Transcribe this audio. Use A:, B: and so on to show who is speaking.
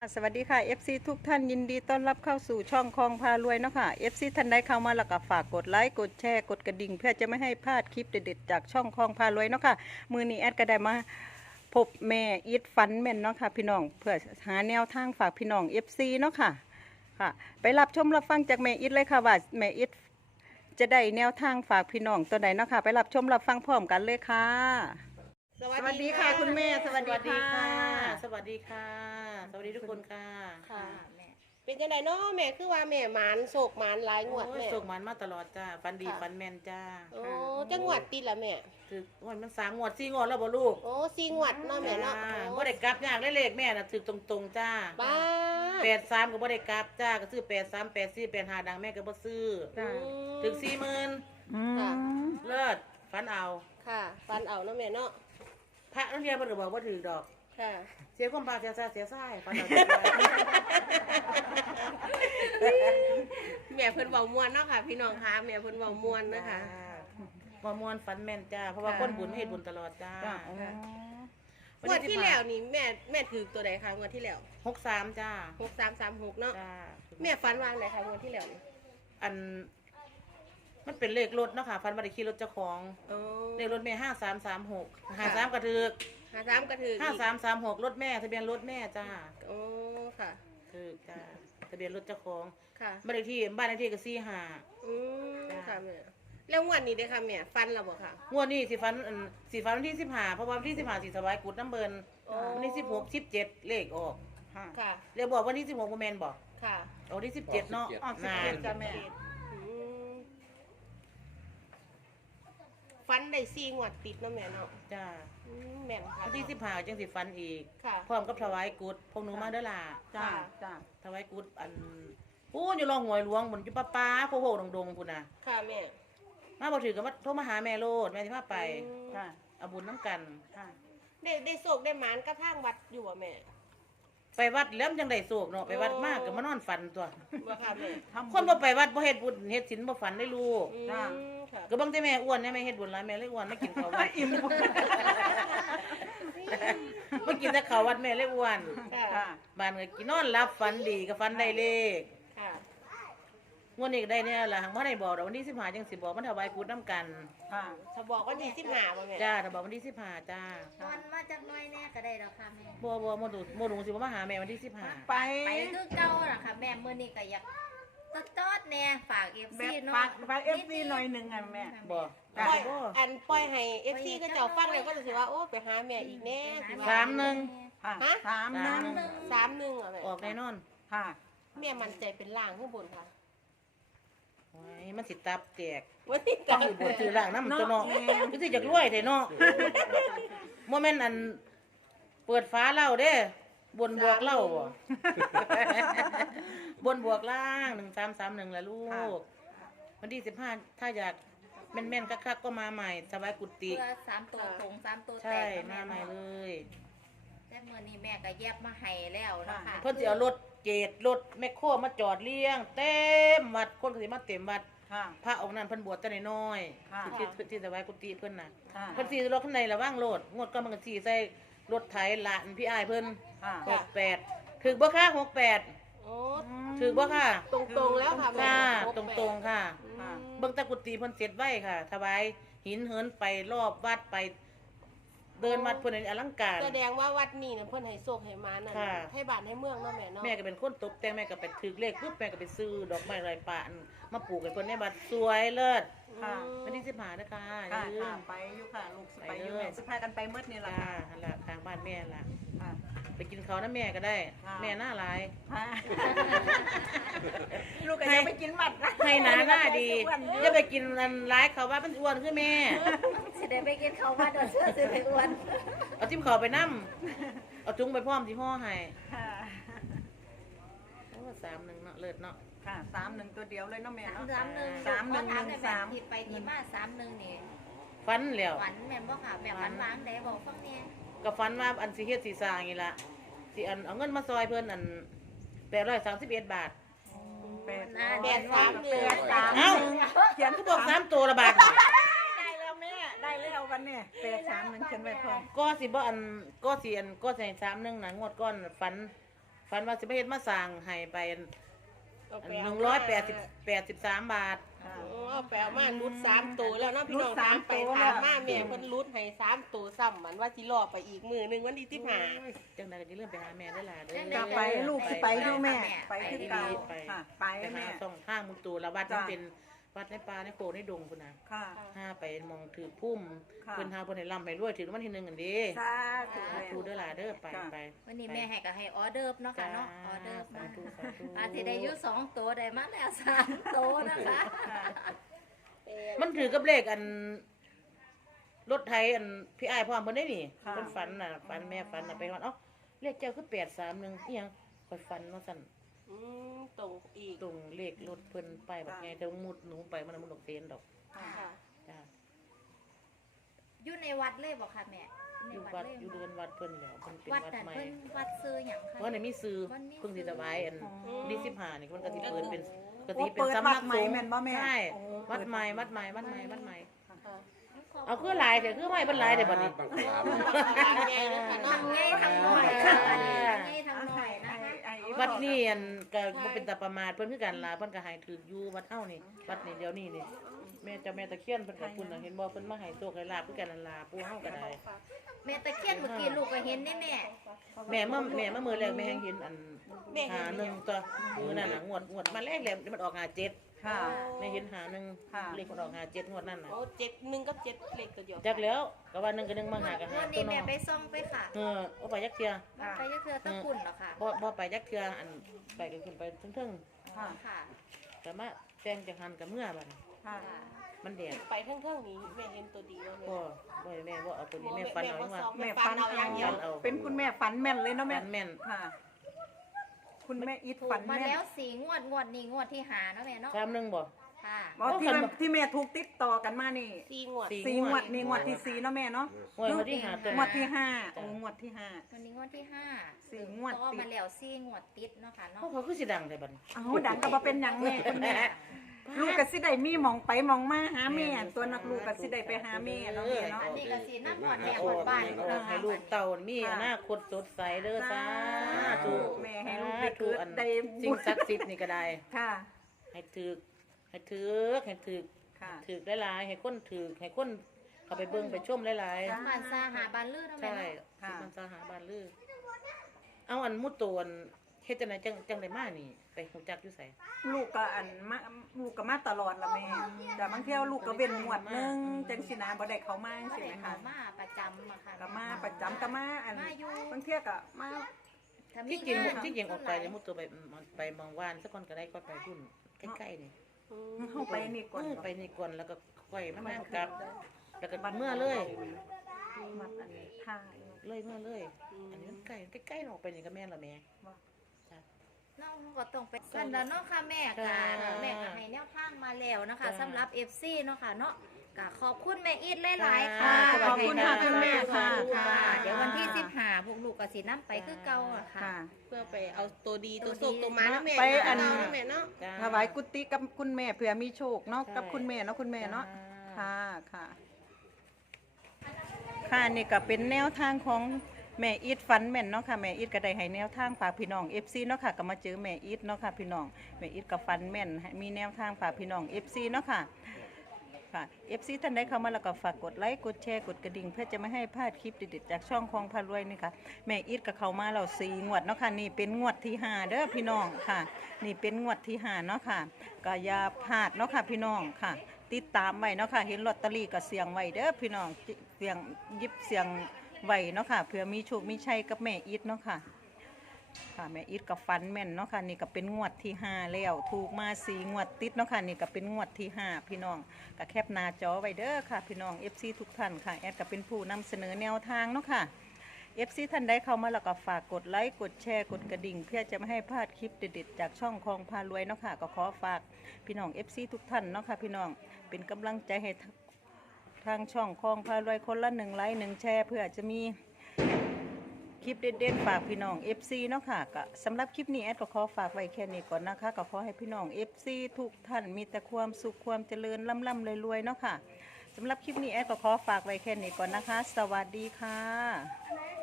A: สวัสดีค่ะ FC ทุกท่านยินดีต้อนรับเข้าสู่ช่องคลองพารวยเนาะค่ะ FC ท่านใดเข้ามาแล้วก็ฝากกดไลค์กดแชร์กดกระดิ่งเพื่อจะไม่ให้พลาดคลิปเด็ดๆจากช่องคลองพารวยเนาะค่ะมือนี้แอดก็ได้มาพบแม่อีทฟันแม่นเนาะค่ะพี่น้องเพื่อหาแนวทางฝากพี่น้อง FC เนาะค่ะค่ะไปรับชมรับฟังจากแม่อีทเลยค่ะว่าแม่อีทจะได้แนวทางฝากพี่น้องตัวใดเนาะค่ะไปรับชมรับฟังพร้อมกันเลยค่ะสวัสดีค่ะคุณแม่สวัสดีค่ะ
B: สวัสดีค่ะ สวัสดีทุกคนค่ะ
C: ค่ะแม่เป็นจังไดเนาะแม่คือว่าแม่หมานโศกหมานหลายงวด
B: โอ้ย
C: แม่
B: ส่งมันมาตลอดจ้าฟันดี
C: ค่ะ
B: ฟันแมนจ้า
C: โอ้จังหวัดติดละแม่
B: ถึกวันมัน3 งวด 4 งวดแล้วบ่ลูก
C: โอ้สี่งวดเนาะแม่เนาะ
B: จ้า
C: โอ้
B: บ่ได้กลับยากเลขแม่น่ะถึกตรงๆจ้า
C: บ้า
B: 83ก็บ่ได้กลับจ้าก็ซื้อ83 84 85ดังแม่ก็บ่ซื้อ
A: จ้า
B: ถึก 40,000
C: ค่ะ
B: เลิศฟันเอา
C: ค่ะฟันเอาเนาะแม่เนาะ
B: พระนักเรียนเพิ่นก็บอกว่าถึกดอก
C: ค่ะ
B: เสียความปากเสียซ่าเสียซ่ายฟันเอา
C: แม่เพิ่นเว้าม่วนเนาะค่ะ พี่น้องคะแม่เพิ่นเว้าม่วนนะคะ
B: บ่ม่วนฟันแม่นจ้าเพราะว่าคนบุญเฮ็ดบุญตลอดจ้า
A: จ้า
C: งวดที่แล้วนี่แม่ถือตัวใดคะงวดที่แล้ว
B: 63จ้า
C: 6336เนาะ
B: จ้า
C: แม่ฟันวางไหนคะงวดที่แล้วนี่
B: อันมันเป็นเลขรถเนาะค่ะฟันมาได้ขี่รถเจ้าของ
C: โอ้
B: เลขรถแม่5336 53กระถึก
C: 53ก็ถืออีก
B: 5336รถแม่ทะเบียนรถแม่จ้า
C: โอ้ค่ะ
B: ถึกจ้าทะเบียนรถเจ้าของ
C: ค่ะ
B: บ้านเลขที่ก็45
C: อืมค่ะแม่แล้วงวดนี้เด้อค่ะแม่ฟันเราบ่ค่ะ
B: งวดนี้สิฟันวันที่15เพราะว่าวันที่15สิถวายกุดน้ำเบิน
C: โอ้
B: วันที่16 17เลขออก
A: ค่ะ
C: ค่ะ
B: เรียกบอกวันที่16บ่แม่นบ่
C: ค่ะ
B: ออกที่17เนาะ
A: ออก17
B: นาน
A: จ้ะแม่
C: อืมฟันได้สี่งวดติดเนาะแม่เนาะ
B: จ้า
C: อืมแม่นค่ะ
B: วันที่15จังสิฟันอีก
C: ค่ะ
B: พร้อมกับถวายกุดพวกหนูมาเด้อล่ะ
A: จ้าจ้า
B: ถวายกุดอันพูนอยู่รองหวยหลวงบนจุปะป้าโคโหดงพุ่นน่ะ
C: ค่ะแม่
B: มาบ่ถือก็มาโทรมาหาแม่โลดแม่สิพาไป
C: อืม
A: ค่ะ
B: เอาบุญน้ำกัน
A: ค่ะ
C: ได้โศกได้หมานกระทั่งวัดอยู่อ่ะแม่
B: ไปวัดแล้วมันจังได้โศกเนาะไปวัดมากก็มานอนฝันตัว
C: บ่ค่ะแม่
B: คนบ่ไปวัดบ่เฮ็ดบุญเฮ็ดศีลบ่ฝันได้ลูก
C: อืมค่ะ
B: ก็เบิ่งแต่แม่อ้วนเนี่ยแม่เฮ็ดบุญหลายแม่เลยอ้วนมากินข้าววัด
A: อิ่ม
B: มากินแต่ข้าววัดแม่เลยอ้วน
C: ค่ะ
A: ค่ะ
B: บ้านก็กินนอนหลับฝันดีก็ฝันได้เลข
C: ค่ะ
B: งวดนี้ก็ได้เนี่ยล่ะหังบ่ได้บอกดอกวันที่15จังสิบอกมันถวายกุดน้ำกัน
A: ค่ะ
C: ถ้าบอกว่าที่15บ่แม่
B: จ้าถ้าบอกวันที่15จ้า
D: มันมาจากน้อยแน่ก็ได้ดอกค่ะแม่
B: บ่บ่ดูสิบ่มาหาแม่วันที่15
A: ไป
D: ไปคือเก่าล่ะค่ะแม่มื้อนี้ก็อยากตอดแน่ฝาก FC
A: แบบ
D: เนาะ
A: ฝาก FC หน่อยหนึ่งอ่ะแม่
B: บ่
A: จ้ะ
C: ปล่อยอันปล่อยให้ FC ก็เจ้าฟังแล้วก็จะสิว่าโอ้ไปหาแม่อีกแน่สิว่า
B: 31
A: ค่ะ
C: ฮะ
A: 31
C: 31อ่ะแม่
B: ออกแน่นอน
A: ค่ะ
C: แม่มั่นใจเป็นล่างข้างบนค่ะ
B: โอ้ยมันสิตับแตก
C: วันนี้
B: ต้องอยู่บนถือล่างน้ำตัวเนาะก็สิอยากรวยแท้เนาะโมเมนต์อันเปิดฟ้าเล่าเด้บนบวกเล่าบ่ บนบวกล่าง1331ล่ะลูกวันที่15ถ้าอยากแม่นๆคักๆก็มาใหม่สบายกุฏิ
D: เพื่อ3ตัวตรง3ตัวแต
B: ใช่
D: ก
B: มาใหม่เลย
D: แต่มื้อนี้แม่ก็แยบมาให้แล้วเนาะค่ะ
B: เพิ่นสิเอารถเจดรถแมคโครมาจอดเลี้ยง เต็มวัดคนก็สิมาเต็มวัด
A: ค่ะ
B: พระองค์นั้นเพิ่นบวชแต่น้อย
A: ค่ะ
B: ๆที่สบายกุฏิเพิ่นน่ะ
A: ค่ะ
B: เพิ่นสิรถข้างในระว่างโลดงวดก็มันก็สิใส่รถไถหลานพี่อ้ายเพิ่น
A: ค่ะ
B: 68ถึกบ่ค่ะ68
C: โอ้
B: ถึกบ่ค่ะ
C: ตรงๆแล้วค่ะแม่
B: ค่ะ
C: ค
B: ต
C: บ
B: รงๆค่ะ
C: อืม
B: เบิ่งแตะกุฏิเพิ่นเสร็จไว้ค่ะถวายหินเหินไปรอบวัดไป เดินวัดเพิ่นให้อลังการ
C: แสดงว่าวัดนี้นะเพิ่นให้โศกให้มานั่น
B: ค่ะ
C: ให้บ้านให้เมืองเนาะแม่เนาะ
B: แม่ก็เป็นคนตกแต่งแม่ก็ไปถึกเลขปุ๊บแม่ก็ไปซื้อดอกไม้ไรป่านมาปลูกให้เพิ่นในวัดสวยเลิศ
A: ค่ะ
B: วันที่15นะคะอย่า
A: ค่ะ
B: ลื
A: ค่ะ
B: ม
A: ไปอยู่ค่ะ ลูกสิไป
B: ไป
A: อยู่
B: เลย
A: แม่สิพากันไปเมื่อนี่แหละ
B: จ้า
A: ค่ะ
B: หั่นล่ะทางบ้านแม่ล่ะ
A: ค่ะ
B: ไปกินข้าวนะแม่ก็ได้
A: ค่ะ
B: แม่หน้าหลาย
A: ค่ะ ลูกก็ยังไปกินหมัดนะ
B: ให้หนาหน้าดี
A: อ้วนอยู่
B: อย่าไปกินอันร้ายเขาว่ามันอ้วนคือแม่
D: สิได้ไปกินข้าววัดเด้อเชื่อสิไปอ้วน
B: เอาจิ้มข้าวไปนํเอาจุงไปพร้อมที่ห่อให้
A: ค่ะ
B: โอ้31เนาะเลิศเนาะ
A: ค่ะ31ตัวเดียวเลยเนาะแม่เนาะ
D: 31
A: 3113
D: ที่ไปที่มา31นี่
B: ฟันแล้ว
D: ฝันแม่นบ่ค่ะแม่ฝันวางได้บอกฟังแน่
B: ก็ฟันว่าอันสิเฮ็ดสิสร้างนี่ล่ะสิอันเอาเงินมาซอยเพิ่นอัน831บาท
A: แปด
D: อ่า
C: แปดสามหนึ่ง
B: เอ้า
A: เขียน
B: คือบอก3ตัวละบาท
A: ได้แล้วแม่ได้แล้ววันนี้831เขียนไว้พร้อม
B: ก็สิบ่อันก็สิอันก็ใส่31น่ะงวดก้อนฝันฝันว่าสิไปเฮ็ดมาสร้างให้ไป183 บาท
C: เอาไปเอามารุด3ตัวแล้วเนาะพี่น้องถามไปถามมาแม่เพิ่นรุดให้3ตัวซ้ำมันว่าสิรอไปอีกมื้อนึงวันที่15
B: จังได๋ก็สิเริ่มไปหาแม่ได้ล่ะเด้
A: กลับไปลูกสิไปอยู่แม่ ไปคือเก่าค่ะ ไป
B: ไปหา
A: แม่
B: ช่องทางมุตูแล้ววัดมันเป็นวัดในป่าในโคในดงพุ่นน่ะ
A: ค่ะ
B: หาไปมองถือพุ่ม
A: ค่ะ
B: เพิ่นหาเพิ่นให้ร่ำให้รวยถึงวันที่1กันเด้
A: สาธุแม่
B: ทูเด้อล่ะเด้อไปไป
D: วันนี้แม่ให้ก็ให้ออเดิร์ฟเนาะค่ะเนาะออเดิร์ฟ
B: สา
D: มา
B: ธุสาธุ
D: อาจจะได้อยุ่2ตัวได้มาแล้ว3ตัวนะคะ
B: มันถือกับเลขอันรถไทยอันพี่อ้ายพร้อมเพิ่นได้นี่
A: ค่ะ
B: เพิ่นฝันน่ะฝันแม่ฝันน่ะไปฮอดเอ้าเลขเจ้าคือ831อีหยังข่อยฝันว่าซั่น
C: ตรงอีก
B: ตรงเลขรถเพิ่นไปบักไงแต่มุดหนูไปมันดอกเตนดอก
C: ค่ะ
B: จ้า
D: อยู่ในวัดเลยบ่ค่ะแม่
B: อยู่วัดอยู่เดือนวัดเพิ่นแล้วเพิ่นเป็น
D: วัด
B: วัด
D: นั่น
B: ใหม่
D: เพิ่นวัดซื้อหยังคะ
B: เพราะในมีซื้อ
D: วันนี้
B: เพิ่งสิถวายอันนี่15นี่เพิ่นก็สิเปิดเป็นก็
A: โอ้
B: สิเป็น
A: เปิด
B: สำ
A: วั
B: นั
A: ด
B: ก
A: ใหม่
B: สงฆ์
A: แม่นบ่แม่
B: ใช่
A: โอ้
B: วัดใหม่
A: เปิ
B: วัดใหม่วัดใหม่วัดใหม่
C: ค่ะ
B: เอาคือหลายแต่คือไม่เพิ่นหลายแต่บัดนี้
C: บางใหญ่เลยค่ะเนาะ
D: ทำไงทำหน่อยค่ะอันนี้ทำไงทำหน่อยนะคะ
B: วัดนี้อันก็บ่เป็นตาประมาทเพิ่นคือกันล่ะเพิ่นก็ให้ถืออยู่วัดเฮานี่วัดนี้เดี๋ยวนี้นี่แม่เจ้าแม่ตะเคียนเพิ่นก็คุณน่ะเห็นบ่เพิ่นมาให้โชคให้ลาภคือกันนั่นล่ะปู่เฮาก็ได้
D: แม่ตะเคียนเมื่อกี้ลูกก็เห็นนี่แม่
B: แม่มามื้อแรกแม่ยังเห็นอันหาหนึ่งตัวมื้อนั้นน่ะงวดมาแรกแล้วมันออก57
A: ค่ะ
B: แม่เห็นหาหนึ่ง
A: ค่ะ
B: เลขมันออก57งวดนั้นน่ะ
C: โอ้7 1กับ7เลขตัวเดียว
B: จักแล้วก็ว่า1กับ1มาหากับหา
D: วัน
B: ตั
D: นี้
B: ว
D: แม่
B: เนาะ
D: ไปซ่องไปค่ะ
B: เอาไปจักเทื่อ
D: มันไปจะเทือตะกุ่นเหรอคะ
B: บ่ไปจักเทื่ออันไปก็ขึ้นไปเทิง
A: ค่ะ
D: ค่ะ
B: ๆก็มาแต่งจังหันกับเมื่อบัดนี้
A: ค่ะ
B: มันแดด
C: ไปทั้งนี้แม่เห็นตัวเดียวเลย
B: บ่แม่บ่เอาตัวนี้แม่ฟันเอาจังว่า
A: แม่ฟัน
C: เอาอย่างเดียว
B: เอา
A: เป็นคุณแม่ฝันแม่นเลยเนาะแม่
B: ฟันแม่น
A: ค่ะ คุณแม่อีท
D: ถู
A: ฝั
D: ก
A: น
D: มา
A: แม่น
D: แล้ว4 งวดงวดนี้งวดที่หาเนาะแม่เนาะ
B: 3-1บ่
D: ค่ะ
A: บอกที่แม่ถูกติดต่อกันมานี่
C: 4 งวด
B: สี่
A: 4 งวดนี่งวดที่4เนาะแม่เนาะ
B: งวดที่หาตัว
A: งวดที่5โอ้งวดที่5
D: วันนี้งวดที่5
A: สี่งวดติด
D: ต่อมาแล้ว4 งวดติดเนาะค่ะเนาะ
B: เขาคือสิดังแต่บัดนี้
A: เอาดังก็บ่เป็นหยังแม่คุณแม่ลูกก็สิได้มีหมองไปหมองมาหาแม่ตัวนักลูกก็สิได้ไปหาแม่เนาะแม่เนาะ
D: อันนี้ก็สิน้ำหอดแม่หอดบ้าน
B: โอ้ให้ลูกเต่ามีอนาคตสดใสเด้อสาธุ
A: แม่ให้ลูกได้เกิดได้
B: สิ่งศักดิ์สิทธิ์นี่ก็ได้
A: ค่ะ
B: ให้ถึกให้ถึก
A: ค่ะ
B: ถึกหลายๆให้คนถึกให้คนเข้าไปเบิ่งไปชมหลาย
D: บ้านซาหาบ้านลื่นเนาะ
B: ๆ
D: แม่
B: ใช่
D: เนาะ
B: สิมันสาหาบ้านลือเอาอันมุดตัวอันเฮ็ดจังไดจังได้มานี่ไปฮู้จักอยู่ไส
A: ลูกก็อันมาลูกก็มาตลอดละแม่แต่บางเที่ยวลูกก็เว้นงวดหนึงจังสินะบ่ได้เข้ามาจังซี่
D: เด็ก
A: นะ
D: เขา
A: คะ
D: มาประจำอะค่ะ
A: ก็มาประจำก็มาอัน
D: มาอยู่
A: บางเที่ยวก็มา
D: ถ้ามี
B: ที่จริง
D: งาน
B: ที่จริงออกไปเนี่ยมุดตัวไปมองว่านสักคนก็ได้ก็ไปพุ่นใกล้ๆนี่
A: เฮาไปนี่ก่อน
B: ไปนี่ก่อนแล้วก็ค่อยมานั่งกลับ แล้วก็เมื่อเลย
A: วัดอันนี้ท่า
B: เลยเมื่อเลย อันนี้มันใกล้ๆออกไปนี่ก็แม่นละแม่
D: น้องก็ต้องไปกันแล้วเนาะค่ะแม่กะแม่ก็ให้แนวทางมาแล้วนะคะสำหรับ FC เนาะค่ะเนาะก็ขอบคุณแม่อีทหลายๆค่ะ
A: ขอบคุณค่ะคุณแม่ค่ะค่ะ
D: เดี๋ยววันที่15พวกลูกก็สินํไปคือเก่าอะค่ะ
A: ค่ะ
C: เพื่อไปเอาตัวดีตัวโศกตัวมานะแม่
A: ไปอัน
C: เาะแม่เนาะ
B: จ้
A: ถวายกุฏิกับคุณแม่เผื่อมีโชคเนาะกับคุณแม่เนาะคุณแม่เนาะค่ะค่ะค่ะนี่ก็เป็นแนวทางของแม่อีทฟันแม่นเนาะค่ะแม่อีทก็ได้ให้แนวทางฝากพี่น้อง FC เนาะค่ะก็มาเจอแม่อีทเนาะค่ะพี่น้องแม่อีทก็ฟันแม่นให้มีแนวทางฝากพี่น้อง FC เนาะค่ะค่ะ FC ท่านใดเข้ามาแล้วก็ฝากกดไลค์กดแชร์กดกระดิ่งเพื่อจะไม่ให้พลาดคลิปเด็ดๆจากช่องของพารวยนี่ค่ะแม่อีทก็เข้ามาแล้ว4 งวดเนาะค่ะนี่เป็นงวดที่5เด้อพี่น้องค่ะ นี่เป็นงวดที่5เนาะค่ะก็อย่าพลาดเนาะค่ะพี่น้องค่ะ ติดตามไว้เนาะค่ะเห็นลอตเตอรี่ก็เสี่ยงไว้เด้อพี่น้องเสี่ยงหยิบเสี่ยงไว้เนาะค่ะเผื่อมีโชคมีชัยกับแม่อีทเนาะค่ะค่ะแม่อีทกับฟันแม่นเนาะค่ะนี่ก็เป็นงวดที่5แล้วถูกมา4 งวดติดเนาะค่ะนี่ก็เป็นงวดที่5พี่น้องก็แคปหน้าจอไว้เด้อค่ะพี่น้อง FC ทุกท่านค่ะแอดก็เป็นผู้นำเสนอแนวทางเนาะค่ะ FC ท่านใดเข้ามาแล้วก็ฝากกดไลค์กดแชร์กดกระดิ่ง เพื่อจะไม่ให้พลาดคลิปเด็ดๆจากช่องคลองพารวยเนาะค่ะก็ขอฝากพี่น้อง FC ทุกท่านเนาะค่ะพี่น้องเป็นกำลังใจให้ทางช่องคลองพารวยคนละ1 ไลค์ 1 แชร์เพื่อจะมีคลิปเด็ดๆฝากพี่น้อง FC เนาะค่ะก็สำหรับคลิปนี้แอดก็ขอฝากไว้แค่นี้ก่อนนะคะก็ขอให้พี่น้อง FC ทุกท่านมีแต่ความสุขความเจริญร่ำๆรวยๆเนาะค่ะสำหรับคลิปนี้แอดก็ขอฝากไว้แค่นี้ก่อนนะคะ สวัสดีค่ะ